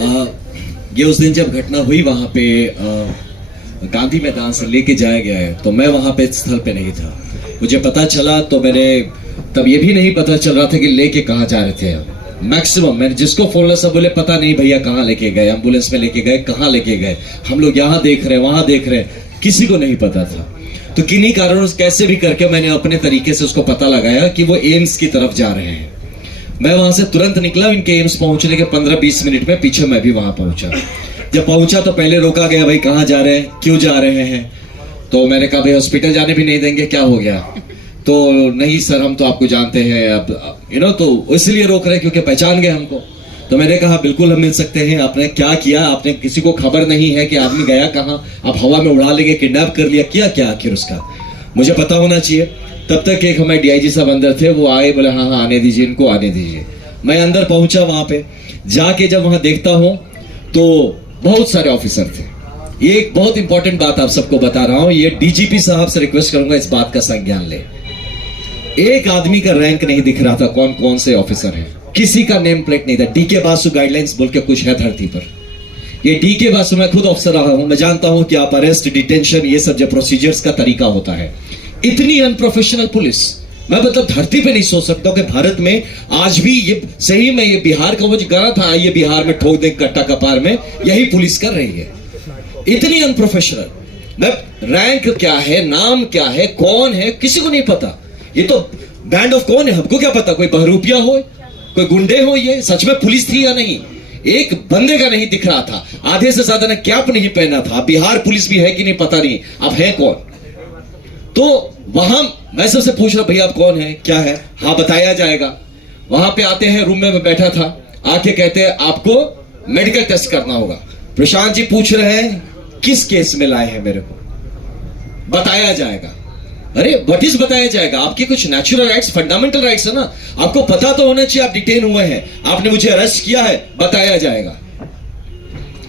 ये उस दिन जब घटना हुई वहां पे गांधी मैदान से लेके जाया गया है, तो मैं वहां पे स्थल पे नहीं था। मुझे पता चला तो मैंने तब ये भी नहीं पता चल रहा था कि लेके कहाँ जा रहे थे। मैक्सिमम मैंने जिसको फोन लगा सब बोले पता नहीं भैया कहाँ लेके गए, एम्बुलेंस में लेके गए, कहाँ लेके गए, हम लोग यहाँ देख रहे हैं वहां देख रहे हैं, किसी को नहीं पता था। तो किन्हीं कारणों से कैसे भी करके मैंने अपने तरीके से उसको पता लगाया कि वो एम्स की तरफ जा रहे हैं। मैं वहां से तुरंत निकला, इनके एम्स पहुंचने के 15-20 मिनट में पीछे मैं भी वहां पहुंचा। जब पहुंचा तो पहले रोका गया, भाई कहाँ जा रहे हैं, क्यों जा रहे हैं। तो मैंने कहा भाई हॉस्पिटल जाने भी नहीं देंगे, क्या हो गया। तो नहीं सर हम तो आपको जानते हैं, अब तो इसलिए रोक रहे क्योंकि पहचान गए हमको। तो मैंने कहा बिल्कुल हम मिल सकते हैं। आपने क्या किया, आपने किसी को खबर नहीं है कि आदमी गया कहाँ, आप हवा में उड़ा लेंगे, किडनैप कर लिया, किया क्या आखिर उसका, मुझे पता होना चाहिए। तब तक एक हमारे डीआईजी साहब अंदर थे, वो आए, बोले हाँ हाँ आने दीजिए इनको, आने दीजिए। मैं अंदर पहुंचा, वहां पे जाके जब वहां देखता हूं तो बहुत सारे ऑफिसर थे। ये एक बहुत इंपॉर्टेंट बात आप सबको बता रहा हूं, ये डीजीपी साहब से रिक्वेस्ट करूंगा इस बात का संज्ञान ले। एक आदमी का रैंक नहीं दिख रहा था, कौन कौन से ऑफिसर हैं, किसी का नेम प्लेट नहीं था। डीके बासु गाइडलाइंस बोल के कुछ है धरती पर। ये डीके बासु, मैं खुद ऑफिसर रहा हूं, मैं जानता हूं कि आप अरेस्ट, डिटेंशन, ये सब जो प्रोसीजर्स का तरीका होता है। इतनी अनप्रोफेशनल पुलिस मैं मतलब धरती पे नहीं सोच सकता कि भारत में आज भी ये सही में, ये बिहार का वो जो गाना था, ये बिहार में ठोक दे कट्टा कपार में, यही पुलिस कर रही है। इतनी अनप्रोफेशनल। रैंक क्या है, नाम क्या है, कौन है, किसी को नहीं पता। ये तो बैंड ऑफ कौन है, हमको क्या पता, कोई बहरूपिया हो, कोई गुंडे हो, ये सच में पुलिस थी या नहीं, एक बंदे का नहीं दिख रहा था। आधे से ज्यादा ने कैप नहीं पहना था। बिहार पुलिस भी है कि नहीं पता नहीं, अब है कौन। तो वहां मैं सबसे पूछ रहा, भैया आप कौन है, क्या है, हाँ बताया जाएगा। वहां पे आते हैं, रूम में मैं बैठा था, आके कहते हैं आपको मेडिकल टेस्ट करना होगा। प्रशांत जी पूछ रहे हैं किस केस में लाए हैं मेरे को, बताया जाएगा। अरे व्हाट इज बताया जाएगा, आपके कुछ नेचुरल राइट्स, फंडामेंटल राइट्स है ना, आपको पता तो होना चाहिए आप डिटेन हुए हैं, आपने मुझे अरेस्ट किया है, बताया जाएगा।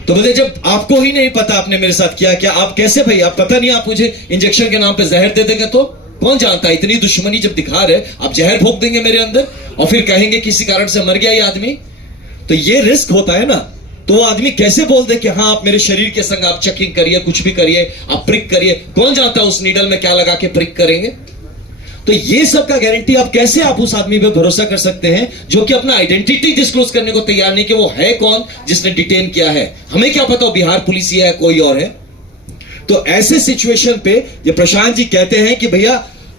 तो बोले जब आपको ही नहीं पता आपने मेरे साथ किया क्या, आप कैसे भाई, आप पता नहीं, आप मुझे इंजेक्शन के नाम पे जहर दे देंगे तो कौन जानता है। इतनी दुश्मनी जब दिखा रहे, आप जहर भोंक देंगे मेरे अंदर और फिर कहेंगे किसी कारण से मर गया ये आदमी। तो ये रिस्क होता है ना। तो वो आदमी कैसे बोल दे कि हाँ आप मेरे शरीर के संग आप चेकिंग करिए, कुछ भी करिए, आप प्रिक करिए, कौन जानता है उस नीडल में क्या लगा के प्रिक करेंगे। तो ये सब का गारंटी आप कैसे, आप उस आदमी पे भरोसा कर सकते हैं जो कि अपना आइडेंटिटी डिस्क्लोज करने को तैयार नहीं कि वो है कौन जिसने डिटेन किया है। हमें क्या पता बिहार पुलिस है कोई और है। तो ऐसे सिचुएशन पे ये प्रशांत जी कहते हैं कि भैया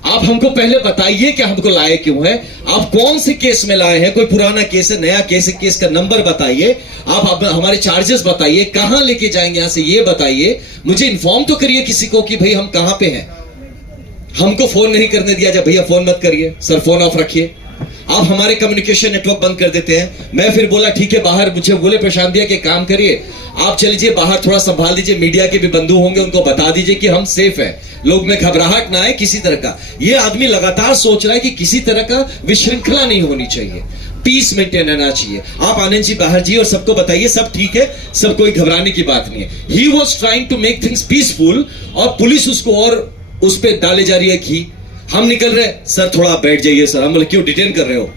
आप हमको पहले बताइए कि हमको लाए क्यों है, आप कौन से केस में लाए हैं, कोई पुराना केस है, नया केस है, केस का नंबर बताइए, आप हमारे चार्जेस बताइए, कहां लेके जाएंगे यहां से ये बताइए, मुझे इन्फॉर्म तो करिए किसी को कि भाई हम कहां पे हैं। हमको फोन नहीं करने दिया जब, भैया फोन मत करिए सर, फोन ऑफ रखिए। आप हमारे कम्युनिकेशन नेटवर्क बंद कर देते हैं। मैं फिर बोला ठीक है बाहर, मुझे बोले प्रशांत दिया कि काम करिए आप चलिए बाहर, थोड़ा संभाल दीजिए, मीडिया के भी बंधु होंगे उनको बता दीजिए कि हम सेफ है, लोग में घबराहट ना आए किसी तरह का। ये आदमी लगातार सोच रहा है कि किसी तरह का विश्रृंखला नहीं होनी चाहिए, पीस मेंटेन रहना चाहिए। आप आनंद जी बाहर जी और सबको बताइए सब ठीक है, सब कोई घबराने की बात नहीं है। He was trying to make things peaceful और पुलिस उसको और उस पर डाले जा रही है कि हम निकल रहे, सर थोड़ा बैठ जाइए सर। हम बोले क्यों डिटेन कर रहे हो,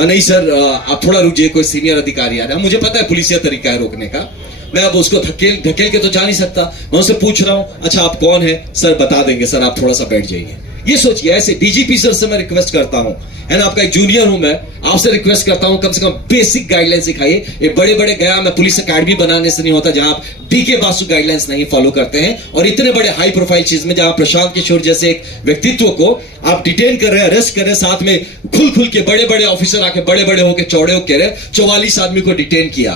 नहीं सर आप थोड़ा रुक जाइए, कोई सीनियर अधिकारी आ रहा है। मुझे पता है पुलिसिया तरीका है रोकने का, मैं अब उसको धकेल के तो जा नहीं सकता। मैं उससे पूछ रहा हूं अच्छा आप कौन है, सर बता देंगे सर, आप थोड़ा सा बैठ जाइए। ये सोचिए, ऐसे डीजीपी सर से मैं रिक्वेस्ट करता हूं, है ना, आपका एक जूनियर हूं मैं, आपसे रिक्वेस्ट करता हूं कम से कम बेसिक गाइडलाइंस सिखाइए। ये बड़े बड़े गया मैं पुलिस अकेडमी बनाने से नहीं होता जहां आप डीके बासु गाइडलाइंस नहीं फॉलो करते हैं, और इतने बड़े हाई प्रोफाइल चीज में जहां प्रशांत किशोर जैसे एक व्यक्तित्व को आप डिटेन कर रहे हैं, अरेस्ट कर रहे हैं, साथ में खुल के बड़े बड़े ऑफिसर आके बड़े बड़े होकर चौड़े होकर रहे, 44 आदमी को डिटेन किया।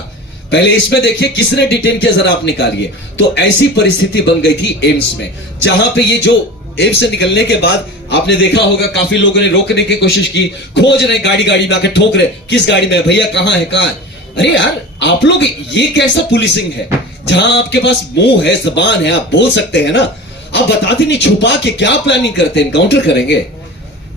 पहले इसमें देखिए किसने डिटेन किया, जरा आप निकालिए। तो ऐसी परिस्थिति बन गई थी एम्स में, जहां पे ये जो एम्स से निकलने के बाद आपने देखा होगा काफी लोगों ने रोकने की कोशिश की, खोज रहे, गाड़ी में आके ठोक रहे, किस गाड़ी में भैया, कहां है कहां है। अरे यार आप लोग, ये कैसा पुलिसिंग है जहां आपके पास मुंह है, जबान है, आप बोल सकते हैं ना, आप बताते नहीं, छुपा के क्या प्लानिंग करते, एनकाउंटर करेंगे।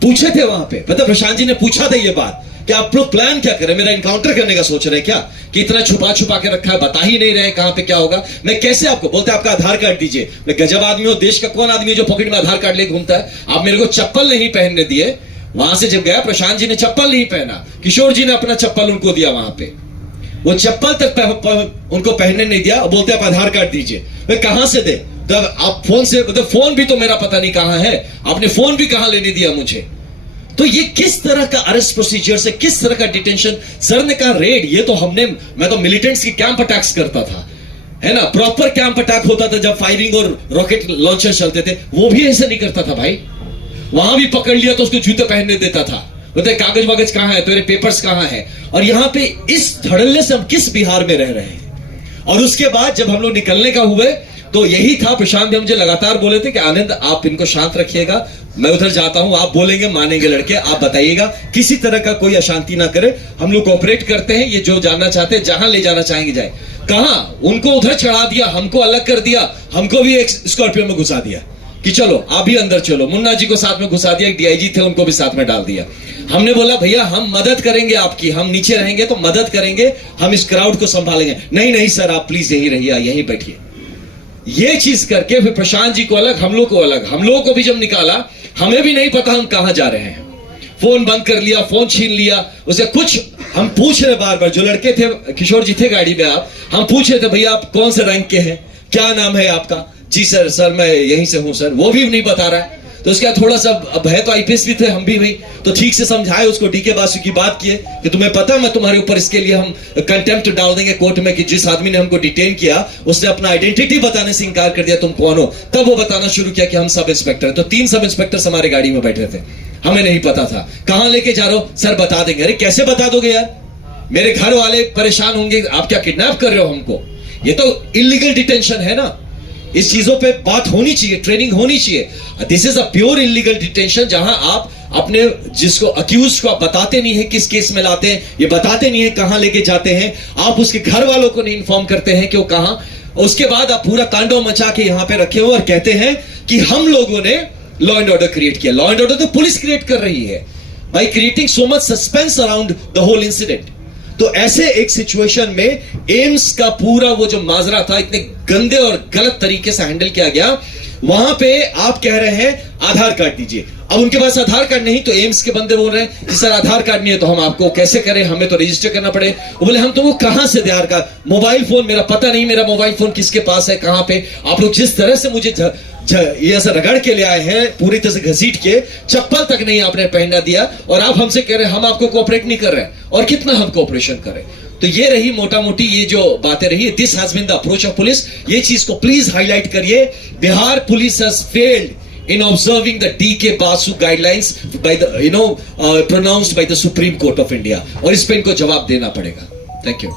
पूछे थे वहां पे, मतलब प्रशांत जी ने पूछा था ये बात कि आप लोग प्लान क्या करें, मेरा एनकाउंटर करने का सोच रहे हैं क्या, कि इतना छुपा के रखा है, बता ही नहीं रहे कहां पे क्या होगा। मैं कैसे आपको बोलते आपका आधार कार्ड दीजिए, मैं गजब आदमी हो, देश का कौन आदमी है जो पॉकेट में आधार कार्ड लेके घूमता है। आप मेरे को चप्पल नहीं पहनने दिए, वहां से जब गया प्रशांत जी ने चप्पल नहीं पहना, किशोर जी ने अपना चप्पल उनको दिया वहां पे। वो चप्पल तक उनको पहनने नहीं दिया, बोलते आप आधार कार्ड दीजिए। वे कहां से दे? तो आप फोन से, तो फोन भी तो मेरा पता नहीं कहां है, आपने फोन भी कहां लेने दिया मुझे? तो ये किस तरह का अरेस्ट प्रोसीजर से, किस तरह का डिटेंशन? सर ने कहा रेड, ये तो मैं तो मिलिटेंट्स की कैंप अटैक्स करता था, है ना, प्रॉपर कैंप अटैक होता था जब फायरिंग और रॉकेट लॉन्चर चलते थे, वो भी ऐसा नहीं करता था भाई। वहां भी पकड़ लिया तो उसको जूते पहनने देता था, बोलते कागज वागज कहां है, तेरे पेपर्स कहां है? और यहां पे इस धड़ल्ले से हम किस बिहार में रह रहे हैं? और उसके बाद जब हम लोग निकलने का हुए तो यही था, प्रशांत भी मुझे लगातार बोले थे कि आनंद आप इनको शांत रखिएगा, मैं उधर जाता हूं, आप बोलेंगे मानेंगे लड़के, आप बताइएगा, किसी तरह का कोई अशांति ना करे, हम लोग कोऑपरेट करते हैं, ये जो जानना चाहते हैं जहां ले जाना चाहेंगे जाए। कहां उनको उधर चढ़ा दिया, हमको अलग कर दिया, हमको भी एक स्कॉर्पियो में घुसा दिया कि चलो आप भी अंदर चलो, मुन्ना जी को साथ में घुसा दिया, एक डीआईजी थे उनको भी साथ में डाल दिया। हमने बोला भैया हम मदद करेंगे आपकी, हम नीचे रहेंगे तो मदद करेंगे, हम इस क्राउड को संभालेंगे। नहीं नहीं सर आप प्लीज यहीं रहिए, यहीं बैठिए। ये चीज करके फिर प्रशांत जी को अलग, हम लोग को अलग, हम लोगों को भी जब निकाला हमें भी नहीं पता हम कहां जा रहे हैं, फोन बंद कर लिया, फोन छीन लिया, उसे कुछ हम पूछ रहे बार बार, जो लड़के थे, किशोर जी थे गाड़ी में, आप हम पूछ रहे थे भैया आप कौन से रैंक के हैं, क्या नाम है आपका? जी सर मैं यहीं से हूं सर, वो भी नहीं बता रहा है। तो उसके बाद थोड़ा सा, अब है तो आईपीएस भी थे, हम भी भाई, तो ठीक से समझाए उसको, डीके बासु की बात किए कि तुम्हें पता है मैं तुम्हारे ऊपर इसके लिए हम कंटेम्प्ट डाल देंगे कोर्ट में कि जिस आदमी ने हमको डिटेन किया उसने अपना आइडेंटिटी बताने से इंकार कर दिया, तुम कौन हो? तब वो बताना शुरू किया कि हम सब इंस्पेक्टर। तो 3 सब इंस्पेक्टर हमारे गाड़ी में बैठे थे, हमें नहीं पता था कहां लेके जा रहे हो? सर बता देंगे। अरे कैसे बता दोगे यार, मेरे घर वाले परेशान होंगे, आप क्या किडनैप कर रहे हो हमको? ये तो इलीगल डिटेंशन है ना, इस चीजों पे बात होनी चाहिए, ट्रेनिंग होनी चाहिए। This is a pure illegal detention, जहां आप अपने जिसको अक्यूज को आप बताते नहीं है किस केस में लाते हैं, ये बताते नहीं है कहां लेके जाते हैं, आप उसके घर वालों को नहीं इन्फॉर्म करते हैं कि वो कहां, उसके बाद आप पूरा तांडव मचा के यहां पे रखे हो और कहते हैं कि हम लोगों ने लॉ एंड ऑर्डर क्रिएट किया। लॉ एंड ऑर्डर तो पुलिस क्रिएट कर रही है by creating so much suspense around the whole incident. तो ऐसे एक सिचुएशन में एम्स का पूरा वो जो माजरा था इतने गंदे और गलत तरीके से हैंडल किया गया। वहां पे आप कह रहे हैं आधार कार्ड दीजिए, अब उनके पास आधार कार्ड नहीं, तो एम्स के बंदे बोल रहे हैं कि सर आधार कार्ड नहीं है तो हम आपको कैसे करें, हमें तो रजिस्टर करना पड़े। वो बोले हम तुमको कहां से आधार कार्ड, मोबाइल फोन मेरा पता नहीं, मेरा मोबाइल फोन किसके पास है, कहां पे? आप लोग जिस तरह से मुझे ये ऐसा रगड़ के ले आए हैं, पूरी तरह से घसीट के, चप्पल तक नहीं आपने पहना दिया, और आप हमसे कह रहे हैं हम आपको कोऑपरेट नहीं कर रहे हैं, और कितना हम कोऑपरेशन करें? तो ये रही मोटा मोटी ये जो बातें रही, this has been the approach of police. ये चीज को प्लीज हाईलाइट करिए, Bihar police has failed in observing the D.K. Basu guidelines by the pronounced by the Supreme Court of India, और इस पे इनको जवाब देना पड़ेगा। Thank you.